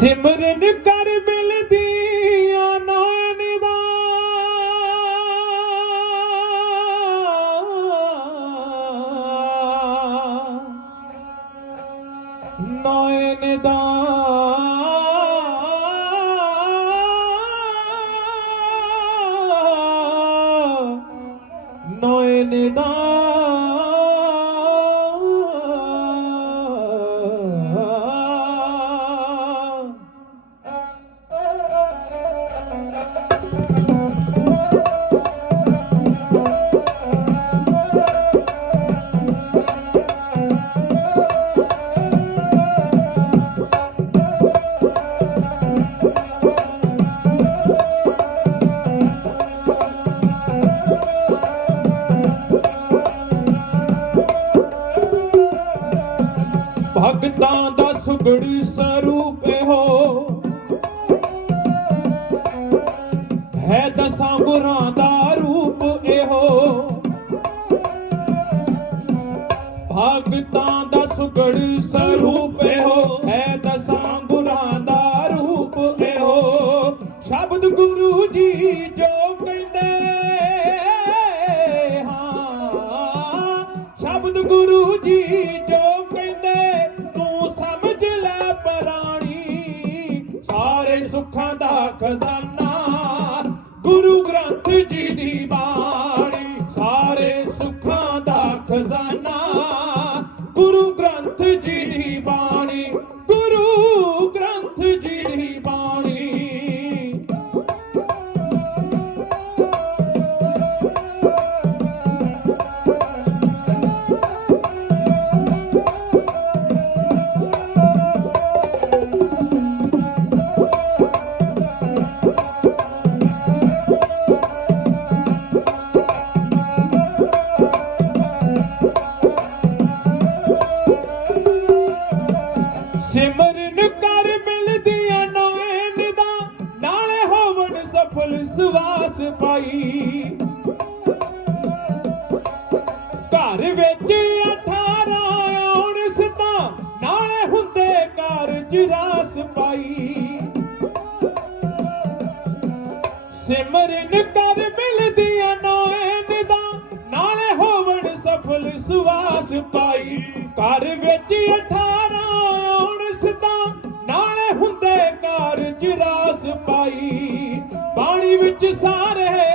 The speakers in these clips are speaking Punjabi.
ਸਿਮਰਨ ਕਰ ਮਿਲਦੀ। Por estar ਸਿਮਰਨ ਕਰ ਮਿਲਦੀਆਂ ਨੋਇਨ ਦਾ, ਨਾਲੇ ਹੋਵਣ ਸਫਲ ਸਵਾਸ ਪਾਈ। ਘਰ ਵਿੱਚ ਅਥਾਰਾ ਆਉਣ ਸਤਾ, ਨਾਲੇ ਹੁੰਦੇ ਕਾਰਜ ਰਾਸ ਪਾਈ। ਸਿਮਰਨ ਕਰ ਮਿਲਦੀਆਂ ਨੋਇਨ ਨਿਦਾ ਨਾਲੇ ਹੋਵਣ ਸਫਲ ਸਵਾਸ ਪਾਈ। ਘਰ ਵਿੱਚ ਅਥਾਰਾ ਪਾਈ। ਬਾਣੀ ਵਿੱਚ ਸਾਰੇ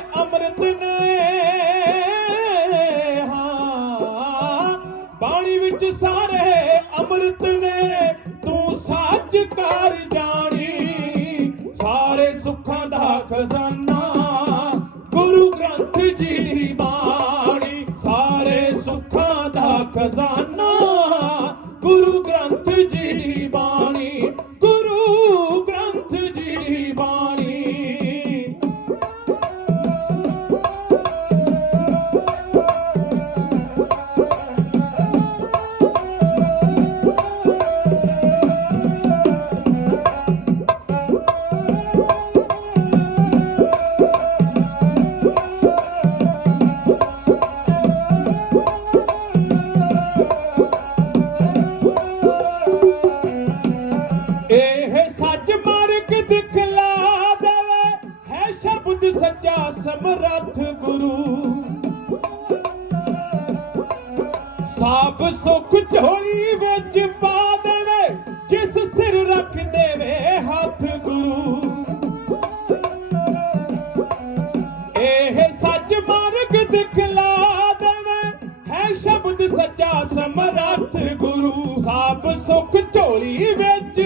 ਰੱਬ ਸੁੱਖ ਝੋਲੀ ਵਿੱਚ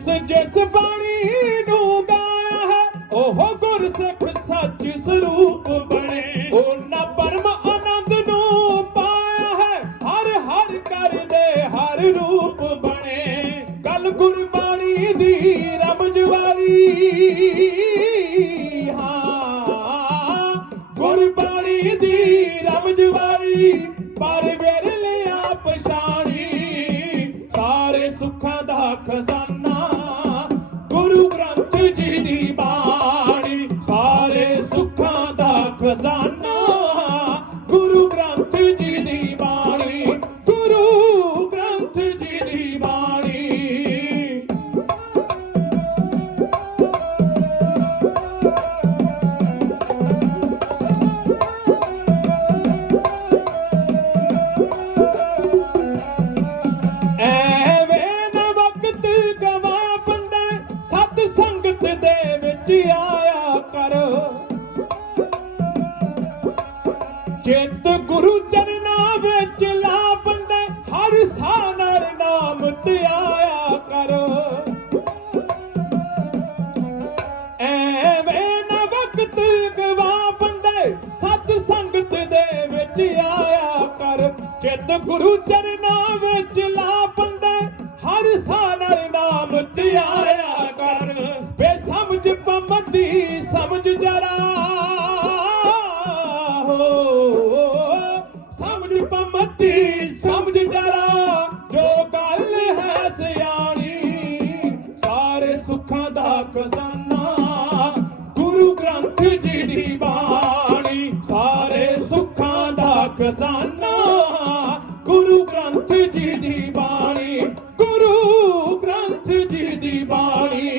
ਜਿਸ ਜਿਸ ਬਾਣੀ ਨੂੰ ਗਾਇਆ ਹੈ, ਉਹ ਗੁਰਸਿੱਖ ਸੱਚ ਸਰੂਪ ਬਣੇ। ਉਹਨਾਂ ਪਰਮ ਆਨੰਦ ਨੂੰ ਪਾਇਆ ਹੈ, ਹਰ ਹਰ ਕਰਦੇ ਹਰ ਰੂਪ ਬਣੇ। ਕਲ ਗੁਰਬਾਣੀ ਦੀ ਰਮਜਵਾਰੀ ਨਾਮ ਧਿਆਇਆ ਕਰ ਬੇ ਸਮਝ ਪਮਦੀ ਸਮਝ ਜਰਾ ਸਮਝ ਪਮਤੀ ਸਮਝ ਜਰਾ ਜੋ ਗੱਲ ਹੈ ਸਿਆਣੀ ਸਾਰੇ ਸੁੱਖਾਂ ਦਾ ਖਜ਼ਾਨਾ ਗੁਰੂ ਗ੍ਰੰਥ ਜੀ ਦੀ ਬਾਣੀ, ਸਾਰੇ ਸੁੱਖਾਂ ਦਾ ਖਜ਼ਾਨਾ দিবাড়ি